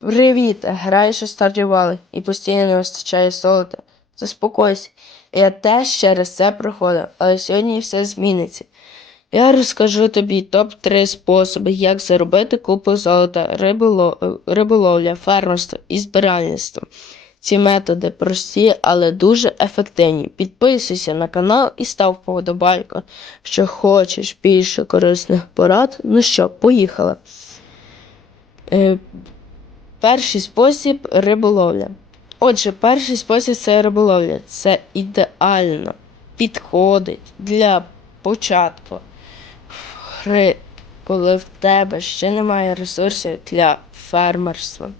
Привіт! Граєш у Stardew і постійно не вистачає золота. Заспокойся. Я теж через це проходив, але сьогодні все зміниться. Я розкажу тобі топ-3 способи, як заробити купу золота, риболов... риболовля, фермерство і збиральництво. Ці методи прості, але дуже ефективні. Підписуйся на канал і став вподобайку, що хочеш більше корисних порад. Ну що, поїхали. Е, Перший спосіб риболовля. Отже, перший спосіб це риболовля. Це ідеально підходить для початку гри, коли в тебе ще немає ресурсів для фермерства.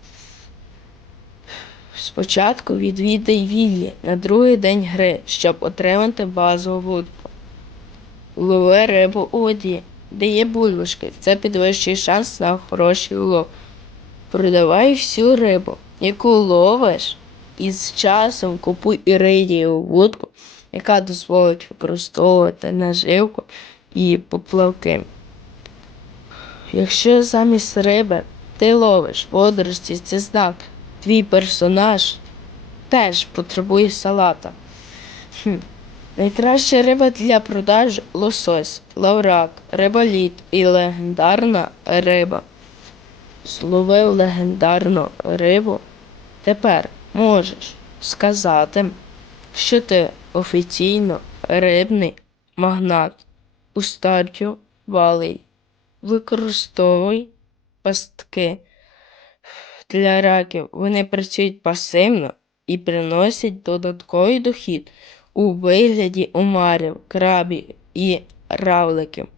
Спочатку відвідай віллі на другий день гри, щоб отримати базову вудку. Лови рибу у воді, де є бульбашки. Це підвищує шанс на хороший улов. Продавай всю рибу, яку ловиш, і з часом купуй іридієву вудку, яка дозволить використовувати наживку і поплавки. Якщо замість риби ти ловиш водорості, це знак, твій персонаж теж потребує салата. Хм. Найкраща риба для продажу лосось, лаврак, риболіт і легендарна риба зловив легендарну рибу, тепер можеш сказати, що ти офіційно рибний магнат у стартю валий. Використовуй пастки для раків. Вони працюють пасивно і приносять додатковий дохід у вигляді омарів, крабів і равликів.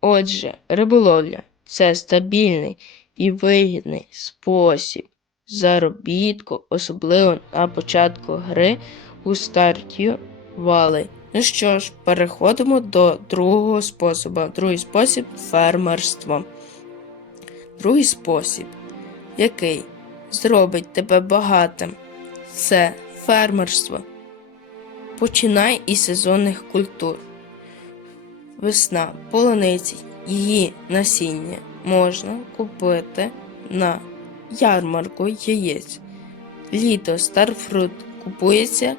Отже, риболовля це стабільний і вигідний спосіб заробітку, особливо на початку гри у старті вали. Ну що ж, переходимо до другого способу. Другий спосіб фермерство. Другий спосіб, який зробить тебе багатим, це фермерство. Починай із сезонних культур. Весна, полуниці, її насіння можна купити на ярмарку яєць. Літо старфрут купується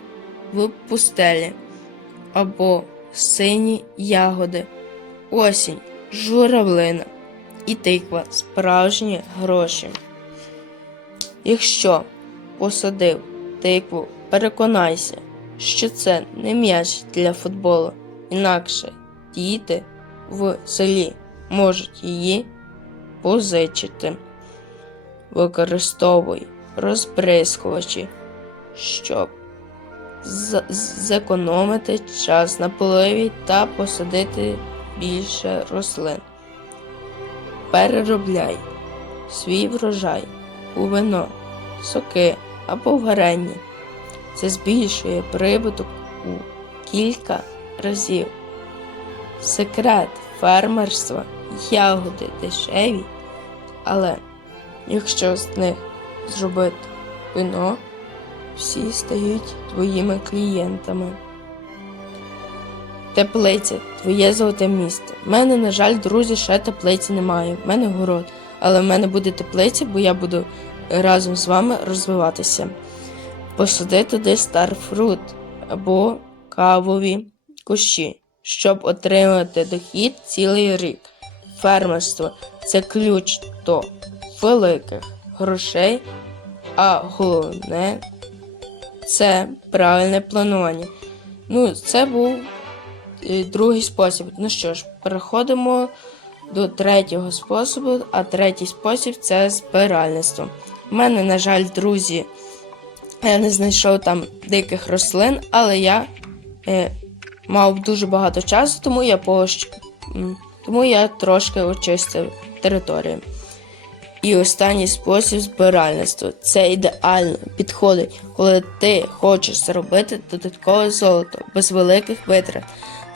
в пустелі або сині ягоди, осінь, журавлина і тиква справжні гроші. Якщо посадив тикву, переконайся, що це не м'яч для футболу, інакше діти в селі можуть її позичити. Використовуй розбризкувачі, щоб зекономити час на поливі та посадити більше рослин. Переробляй свій врожай у вино, соки або в варення. Це збільшує прибуток у кілька разів. Секрет фермерства ягоди дешеві, але якщо з них зробити вино, всі стають твоїми клієнтами. Теплиця твоє золоте місце. У мене, на жаль, друзі, ще теплиці немає. В мене город. Але в мене буде теплиця, бо я буду разом з вами розвиватися. Посади туди старфрут або кавові кущі, щоб отримати дохід цілий рік. Фермерство це ключ до великих грошей, а головне це правильне планування. Ну, це був е, другий спосіб. Ну що ж, переходимо до третього способу, а третій спосіб це збиральництво. У мене, на жаль, друзі, я не знайшов там диких рослин, але я е, мав дуже багато часу, тому я пощ... тому я трошки очистив територію. І останній спосіб збиральництва. Це ідеально підходить, коли ти хочеш заробити додаткове золото без великих витрат.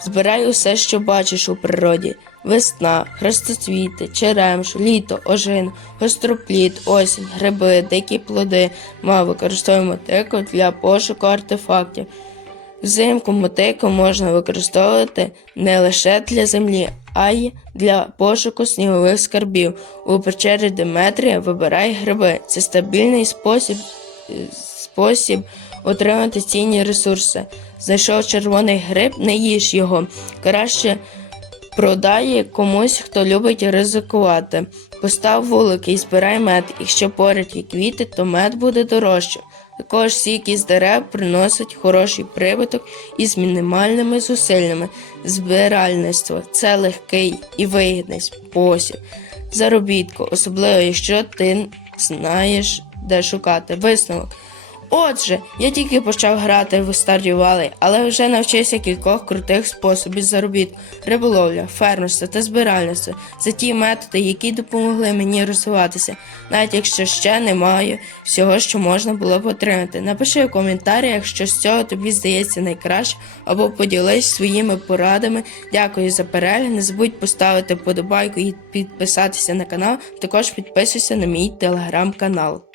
Збирай усе, що бачиш у природі: весна, хрестоцвіти, черемш, літо, ожин, гостропліт, осінь, гриби, дикі плоди. Ми використовуємо тику для пошуку артефактів. Взимку мотику можна використовувати не лише для землі, а й для пошуку снігових скарбів. У печері Деметрія вибирай гриби. Це стабільний спосіб, е, спосіб отримати цінні ресурси. Знайшов червоний гриб, не їж його. Краще продай комусь, хто любить ризикувати. Постав вулики і збирай мед. Якщо поряд є квіти, то мед буде дорожче. Також сік з дерев приносить хороший прибуток із мінімальними зусиллями. Збиральництво це легкий і вигідний спосіб заробітку, особливо якщо ти знаєш, де шукати висновок. Отже, я тільки почав грати в Stardew Valley, але вже навчився кількох крутих способів заробітку: риболовля, фермерство та збиральництво. Це ті методи, які допомогли мені розвиватися, навіть якщо ще немає всього, що можна було б отримати. Напиши у коментарях, що з цього тобі здається найкраще, або поділись своїми порадами. Дякую за перегляд. Не забудь поставити вподобайку і підписатися на канал. Також підписуйся на мій телеграм-канал.